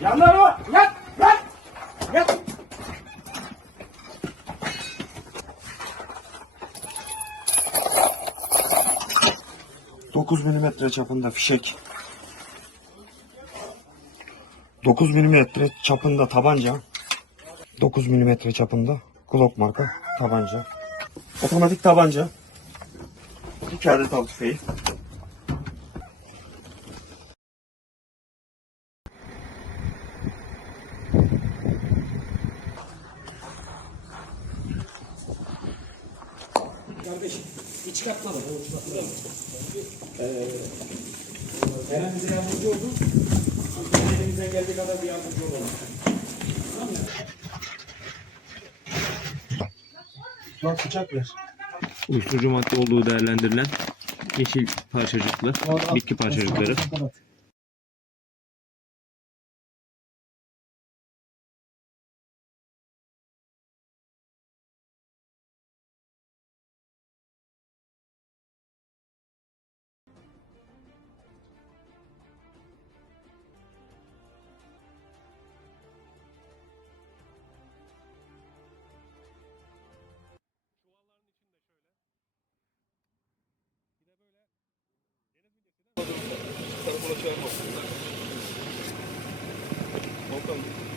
Yanlarına yat yat yat. Dokuz milimetre çapında fişek. 9 milimetre çapında tabanca. 9 milimetre çapında Glock marka tabanca. Otomatik tabanca. İki adet av tüfeği. Kardeşim hiç katma da. Ee, Eren bize yardımcı oldu. Elimizden geldiği kadar bir yardımcı olalım. Lan bıçak ver. uyuşturucu madde olduğu değerlendirilen yeşil parçacıklı bitki parçacıkları. 全部。welcome.